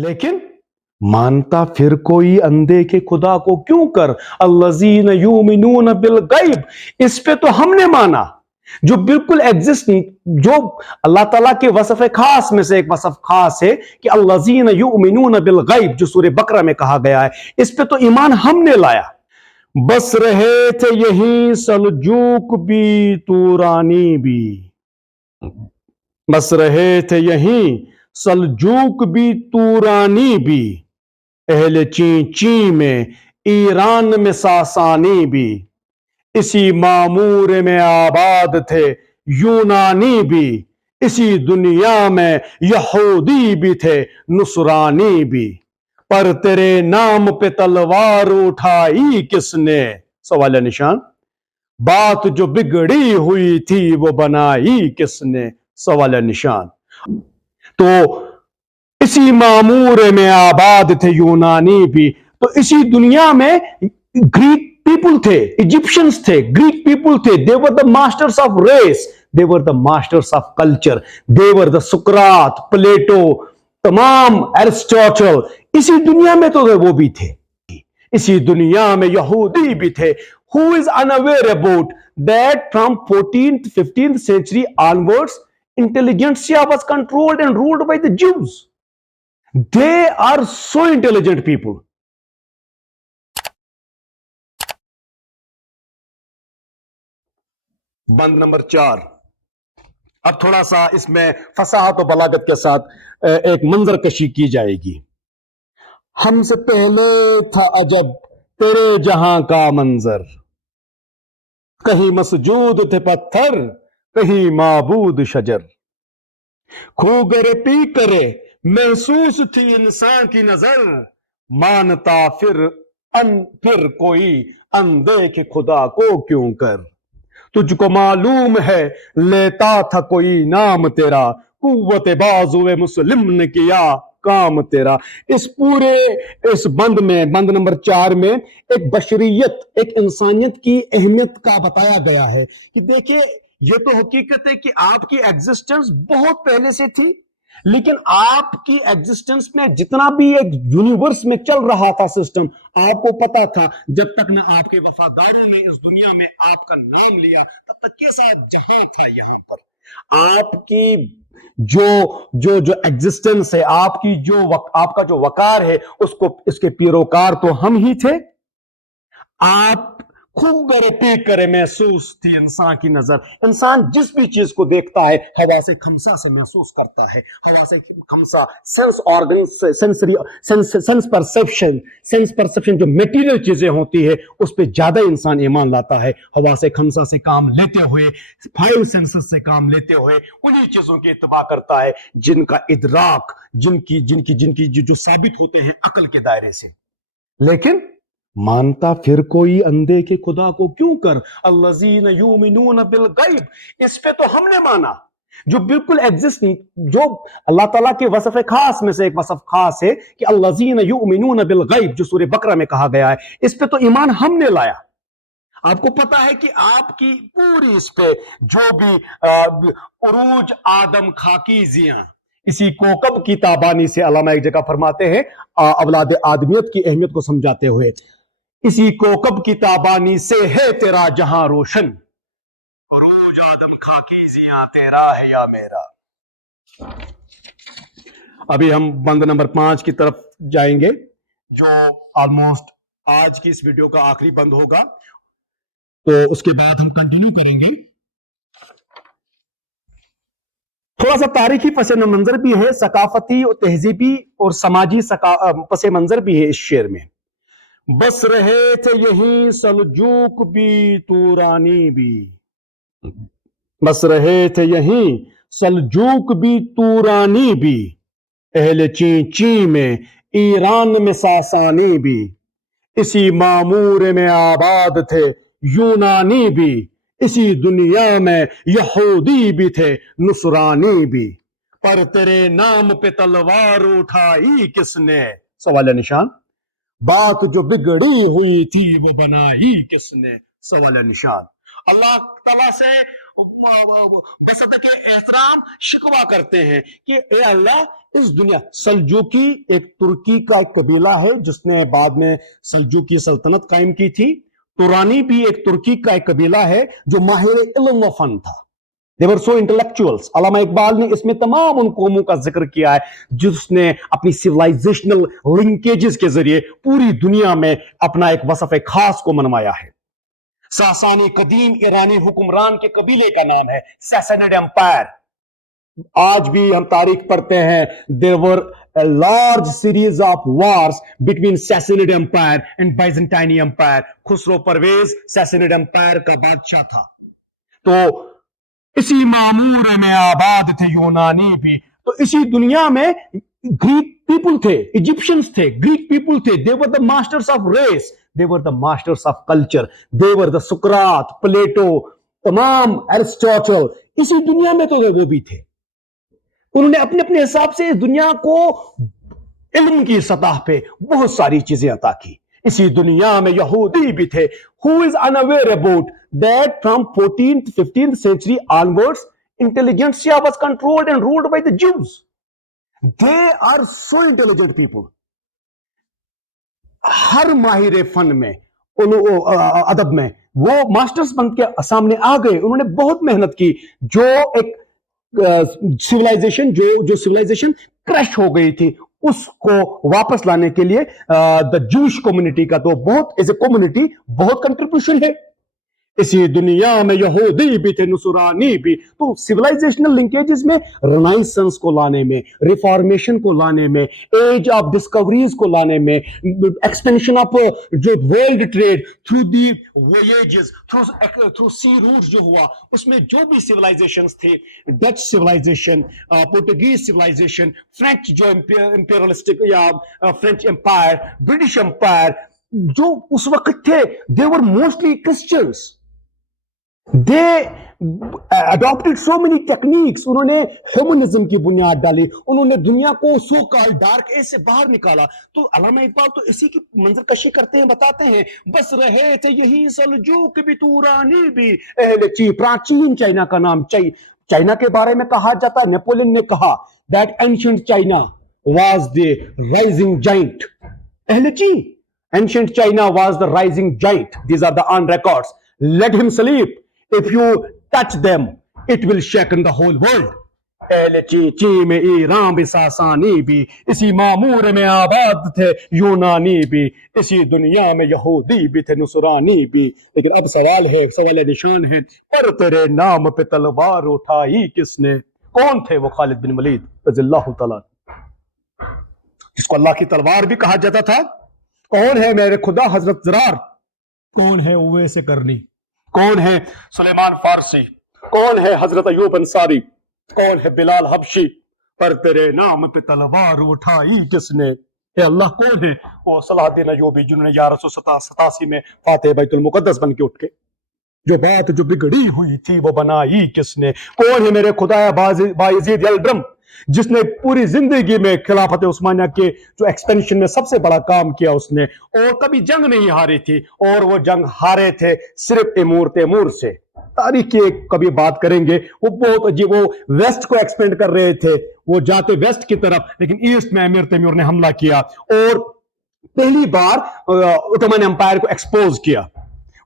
لیکن مانتا پھر کوئی اندھے کے خدا کو کیوں کر؟ الذین یؤمنون بالغیب، اس پہ تو ہم نے مانا جو بالکل ایگزسٹ نہیں، جو اللہ تعالیٰ کے وصف خاص میں سے ایک وصف خاص ہے کہ الذین یؤمنون بالغیب، جو سورہ بقرہ میں کہا گیا ہے، اس پہ تو ایمان ہم نے لایا۔ بس رہے تھے یہیں سلجوق بھی تورانی بھی، بس رہے تھے یہیں سلجوق بھی تورانی بھی، اہل چین چین میں ایران میں ساسانی بھی، اسی معمور میں آباد تھے یونانی بھی، اسی دنیا میں یہودی بھی تھے نصرانی بھی، پر تیرے نام پہ تلوار اٹھائی کس نے؟ سوال نشان۔ بات جو بگڑی ہوئی تھی وہ بنائی کس نے؟ سوال نشان۔ تو اسی معمور میں آباد تھے یونانی بھی، تو اسی دنیا میں گریک پیپل تھے، ایجپشنز تھے، گریک پیپل تھے، they were the masters of race, they were the masters of culture, they were the سقراط، پلیٹو، تمام ایرسٹوٹل، اسی دنیا میں تو وہ بھی تھے، اسی دنیا میں یہودی بھی تھے۔ Who is unaware about that from 14th 15th century onwards intelligentsia was controlled and ruled by the Jews. They are so intelligent people. بند نمبر 4۔ اب تھوڑا سا اس میں فصاحت و بلاغت کے ساتھ ایک منظر کشی کی جائے گی۔ ہم سے پہلے تھا عجب تیرے جہاں کا منظر، کہیں مسجود تھے پتھر، کہیں معبود شجر، کھو گرے پی کرے محسوس تھی انسان کی نظر، مانتا پھر کوئی اندھے کے خدا کو کیوں کر، تجھ کو معلوم ہے لیتا تھا کوئی نام تیرا، قوت بازو مسلم نے کیا کام تیرا۔ اس بند میں، بند نمبر 4 میں ایک بشریت، ایک انسانیت کی اہمیت کا بتایا گیا ہے کہ دیکھیں یہ تو حقیقت ہے کہ آپ کی ایگزسٹنس بہت پہلے سے تھی، لیکن آپ کی ایگزسٹنس میں جتنا بھی ایک یونیورس میں چل رہا تھا سسٹم، آپ کو پتا تھا جب تک نہ آپ کے وفاداروں نے اس دنیا میں آپ کا نام لیا تب تک کیسا جہاں تھا یہاں پر۔ آپ کی جو ایگزسٹنس ہے، آپ کا جو وقار ہے، اس کے پیروکار تو ہم ہی تھے۔ آپ خوب گرے پی کرے محسوس تھی انسان کی نظر، انسان جس بھی چیز کو دیکھتا ہے ہوا سے خمسہ سے محسوس کرتا ہے، ہوا سے خمسہ سینس آرگن، سینس پرسپشن جو میٹیریل چیزیں ہوتی ہے اس پہ زیادہ انسان ایمان لاتا ہے، ہوا سے خمسہ سے کام لیتے ہوئے، 5 سینسز سے کام لیتے ہوئے انہی چیزوں کی اتباع کرتا ہے جن کا ادراک جن کی جو ثابت ہوتے ہیں عقل کے دائرے سے۔ لیکن مانتا پھر کوئی اندھے کے خدا کو کیوں کر؟ الذین یؤمنون بالغیب، اس پہ تو ہم نے مانا جو بالکل ایگزسٹ نہیں، جو اللہ تعالیٰ کے وصف خاص میں سے ایک وصف خاص ہے کہ الذین یؤمنون بالغیب، جو سورہ بقرہ میں کہا گیا ہے، اس پہ تو ایمان ہم نے لایا۔ آپ کو پتا ہے کہ آپ کی پوری اس پہ جو بھی عروج آدم خاکیزیاں، اسی کوکب کی تابانی سے علامہ ایک جگہ فرماتے ہیں اولاد آدمیت کی اہمیت کو سمجھاتے ہوئے، اسی کوکب کی تابانی سے ہے تیرا جہاں روشن، عروج آدم خاکیزیاں تیرا ہے یا میرا۔ ابھی ہم بند نمبر 5 کی طرف جائیں گے جو آلموسٹ آج کی اس ویڈیو کا آخری بند ہوگا، تو اس کے بعد ہم کنٹینیو کریں گے۔ تھوڑا سا تاریخی پس منظر بھی ہے، ثقافتی اور تہذیبی اور سماجی پس منظر بھی ہے اس شعر میں۔ بس رہے تھے یہیں سلجوق بھی تورانی بھی، بس رہے تھے یہیں سلجوق بھی تورانی بھی، اہل چین چین میں ایران میں ساسانی بھی، اسی معمور میں آباد تھے یونانی بھی، اسی دنیا میں یہودی بھی تھے نصرانی بھی، پر تیرے نام پہ تلوار اٹھائی کس نے؟ سوال نشان۔ بات جو بگڑی ہوئی تھی وہ بنائی کس نے؟ سوال نشان۔ اللہ تعالیٰ سے بصدق احترام شکوہ کرتے ہیں کہ اے اللہ इस दुनिया सल्जूकी एक तुर्की का एक कबीला है जिसने बाद में सल्जूकी सल्तनत कायम की थी। तुरानी भी एक तुर्की का एक कबीला है जो माहिर इल्म व फन था। They were so intellectuals. अल्लामा इकबाल ने इसमें तमाम उन कौमों का जिक्र किया है जिसने अपनी सिविलाइजेशनल लिंकेजेस के जरिए पूरी दुनिया में अपना एक वसफ़ खास को मनवाया है। सासानी कदीम ईरानी हुक्मरान के कबीले का नाम है सैसनिड एम्पायर। आज भी हम तारीख पढ़ते हैं, there were a large series of wars between Sassanid Empire and Byzantine Empire. Khusro Parvez Sassanid empire का बादशाह था। तो इसी मामूर में आबाद थे यूनानी भी। तो इसी दुनिया में ग्रीक पीपल थे, इजिप्शियंस थे, ग्रीक पीपल थे। They were the masters of race, they were the masters of culture, they were the सुकरात, प्लेटो, तमाम एरिस्टोटल, इसी दुनिया में तो वो भी थे। उन्होंने अपने अपने हिसाब से इस दुनिया को इल्म की सतह पे बहुत सारी चीजें अता की। इसी दुनिया में यहूदी भी थे। Who is unaware about that from 14th 15th century onwards intelligentsia was controlled and ruled by the Jews. They are so intelligent people. हर माहिर फन में, अदब में वो मास्टर्स बन के सामने आ गए। उन्होंने बहुत मेहनत की। जो एक सिविलाइजेशन जो सिविलाइजेशन क्रैश हो गई थी उसको वापस लाने के लिए द जूश कम्युनिटी का तो बहुत एज ए कम्युनिटी बहुत कंट्रीब्यूशन है। इसी दुनिया में यहूदी भी थे, नुसरानी भी। तो सिविलाइजेशनल लिंकेजेस में रेनाइसेंस को लाने में, रिफॉर्मेशन को लाने में, एज ऑफ डिस्कवरीज को लाने में, एक्सपेंशन ऑफ जो world trade through the voyages, through sea routes जो हुआ, उसमें जो भी सिविलाइजेशंस थे, Dutch civilization, Portuguese civilization, French जो इंपीरियलिस्टिक या फ्रेंच एम्पायर, ब्रिटिश एम्पायर जो उस वक्त थे, they were mostly Christians. They adopted so many techniques. उन्होंने ह्यूमनिज्म की बुनियाद डाली, उन्होंने दुनिया को सो कॉल्ड डार्क एज से बाहर निकाला। तो अल्लामा इकबाल तो इसी की मंजरकशी करते हैं, बताते हैं, बस रहे थे यही सल्जूक भी तुरानी भी अहले ची। प्राचीन चाइना का नाम चाइना के बारे में कहा जाता है, नेपोलियन ने कहा that ancient China was the rising giant. अहले ची, ancient China was the rising giant. These are the on records. Let him sleep, if you touch them it will shake in the whole world. अहले ची में Iran भी, सासानी भी, इसी मामूर में आबाद थे यूनानी भी, इसी दुनिया में यहूदी भी थे, नुसरानी भी। लेकिन अब सवाल है, सवाल निशान है, पर तेरे नाम पे तलवार उठाई किसने? कौन थे वो खालिद बिन वलीद रज़ियल्लाहु तआला, जिसको अल्लाह की तलवार भी कहा जाता था? कौन है मेरे खुदा हजरत ज़रार? कौन है उवैस करनी? कौन है सुलेमान फारसी? कौन है हजरत अयूब अंसारी? कौन है बिलाल हबशी? पर तेरे नाम पे तलवार उठाई किसने? हे अल्लाह, कौन है वो सलाहुद्दीन अयूबी जिन्होंने 1187 में फातेह बैतुल मुकद्दस बन के उठ के जो बात जो बिगड़ी हुई थी वो बनाई किसने? कौन है मेरे खुदा बायजीद यल्ड्रम जिसने पूरी जिंदगी में खिलाफत उस्मानिया के जो एक्सपेंशन में सबसे बड़ा काम किया उसने, और कभी जंग नहीं हारी थी, और वो जंग हारे थे सिर्फ तैमूर से। तारीख की कभी बात करेंगे, वो बहुत अजीब, वो वेस्ट को एक्सपेंड कर रहे थे, वो जाते वेस्ट की तरफ, लेकिन ईस्ट में अमीर तैमूर ने हमला किया और पहली बार ओटोमन एम्पायर को एक्सपोज किया।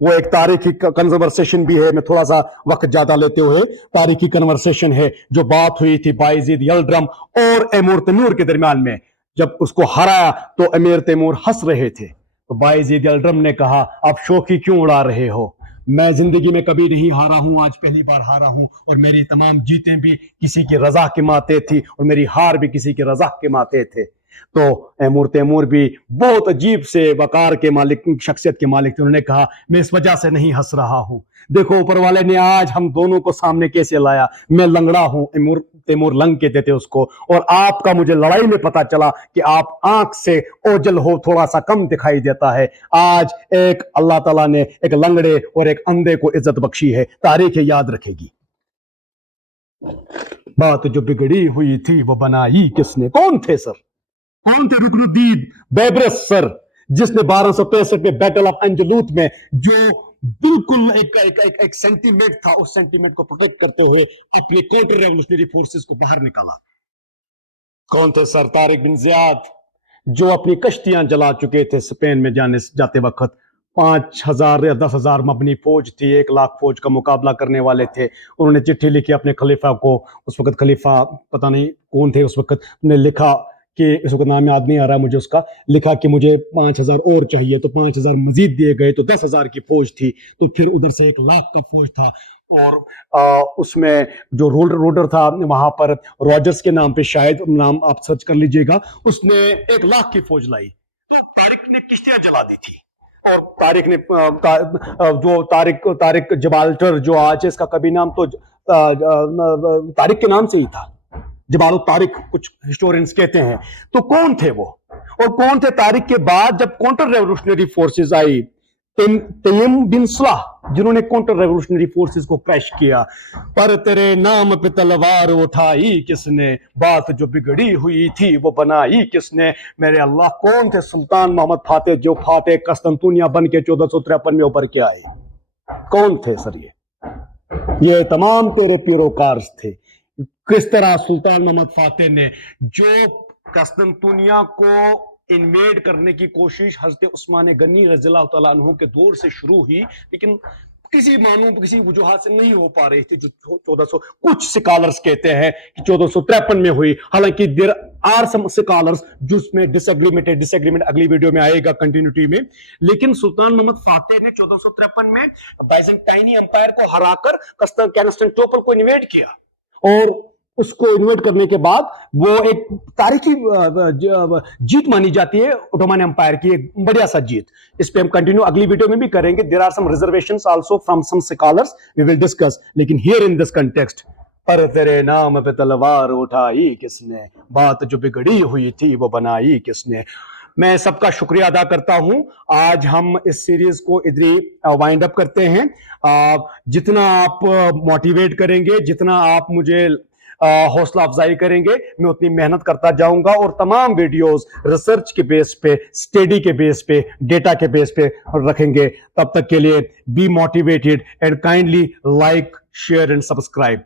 वो एक तारीखी कन्वर्सेशन भी है, मैं थोड़ा सा वक्त ज्यादा लेते हुए, तारीखी कन्वर्सेशन है जो बात हुई थी बायजीद यल्ड्रम और अमीर तैमूर के दरमियान में। जब उसको हराया तो अमीर तैमूर हंस रहे थे, तो बायजीद यल्ड्रम ने कहा, आप शौकी क्यों उड़ा रहे हो? मैं जिंदगी में कभी नहीं हारा हूं, आज पहली बार हारा हूं, और मेरी तमाम जीतें भी किसी की रजा के माते थी और मेरी हार भी किसी की रजा के माते थे। तो अमीर तैमूर भी बहुत अजीब से वकार के मालिक, शख्सियत के मालिक थे। उन्होंने कहा, मैं इस वजह से नहीं हंस रहा हूं, देखो ऊपर वाले ने आज हम दोनों को सामने कैसे लाया। मैं लंगड़ा हूं, अमीर तैमूर लंग कहते थे उसको, और आपका मुझे लड़ाई में पता चला कि आप आंख से ओझल हो, थोड़ा सा कम दिखाई देता है। आज एक अल्लाह ताला ने एक लंगड़े और एक अंधे को इज्जत बख्शी है, तारीख याद रखेगी। बात जो बिगड़ी हुई थी वो बनाई किसने? कौन थे सर? कौन थे रुकनुद्दीन बैबरस सर, जिसने 1265 में बैटल ऑफ अंजलूत में जो बिल्कुल एक सेंटीमेंट था, उस सेंटीमेंट को प्रोटेक्ट करते हुए अपने काउंटर रेवोल्यूशनरी फोर्सेस को बाहर निकाला। कौन थे सर तारिक बिन जियाद, जो अपनी कश्तियां जला चुके थे स्पेन में जाते वक्त। 5,000 या 10,000 मबनी फौज थी, 1 लाख फौज का मुकाबला करने वाले थे। उन्होंने चिट्ठी लिखी अपने खलीफा को, उस वक्त खलीफा पता नहीं कौन थे उस वक्त, ने लिखा कि इस वक्त नाम याद नहीं आ रहा मुझे उसका, लिखा कि मुझे 5,000 और चाहिए, तो 5,000 मजीद दिए गए, तो 10,000 की फौज थी, तो फिर उधर से 1 लाख का फौज था। और उसमें जो रूलर था वहां पर रॉजर्स के नाम पे, शायद नाम आप सर्च कर लीजिएगा, उसने 1 लाख की फौज लाई। तो तारिक ने किश्तियां जला दी थी, और तारिक ने जो तारिक जबाल्टर जो आज इसका कभी नाम तो तारिक के नाम से ही था, जबाल तारिक कुछ हिस्टोरियंस कहते हैं। तो कौन थे वो, और कौन थे तारिक के बाद जब काउंटर रेवोल्यूशनरी फोर्सेस आई, तय्यम बिन सलाह जिन्होंने काउंटर रेवोल्यूशनरी फोर्सेस को क्रैश किया। पर तेरे नाम पे तलवार उठाई किसने, बात जो बिगड़ी हुई थी वो बनाई किसने। मेरे अल्लाह, कौन थे सुल्तान मोहम्मद फातेह, जो फातेह कस्तंतुनिया बन के 1453 में उभर के आए? कौन थे सर ये तमाम तेरे पैरोकार थे। किस तरह सुल्तान मोहम्मद फातेह ने जो कस्तंतुनिया को इन्वेड करने की कोशिश हजरत उस्मान गनी रज़ियल्लाहु तआला अन्हु के दौर से शुरू हुई, लेकिन किसी वजूहात से नहीं हो पा रही थी, जो 1400 कुछ स्कॉलर्स कहते हैं कि 1453 में हुई। हालांकि देयर आर सम स्कॉलर्स जिसमें डिसएग्रीमेंट अगली वीडियो में आएगा कंटिन्यूटी में। लेकिन सुल्तान मोहम्मद फातेह ने 1453 में बाइजेंटाइनी एम्पायर को हराकर कॉन्स्टेंटिनोपल को इन्वेड किया, और उसको इन्वेट करने के बाद वो एक तारीखी जीत मानी जाती है ओटोमन एम्पायर की, एक बढ़िया सा जीत। इस पे हम कंटिन्यू अगली वीडियो में भी करेंगे। There are some reservations also from some scholars, we will discuss. लेकिन हियर इन दिस कंटेक्स्ट, पर तेरे नाम पे तलवार उठाई किसने, बात जो बिगड़ी हुई थी वो बनाई किसने। मैं सबका शुक्रिया अदा करता हूं। आज हम इस सीरीज को इधर ही वाइंड अप करते हैं। जितना आप मोटिवेट करेंगे, जितना आप मुझे हौसला अफजाई करेंगे, मैं उतनी मेहनत करता जाऊंगा, और तमाम वीडियोस रिसर्च के बेस पे, स्टडी के बेस पे, डेटा के बेस पे रखेंगे। तब तक के लिए be motivated and kindly like, share and subscribe.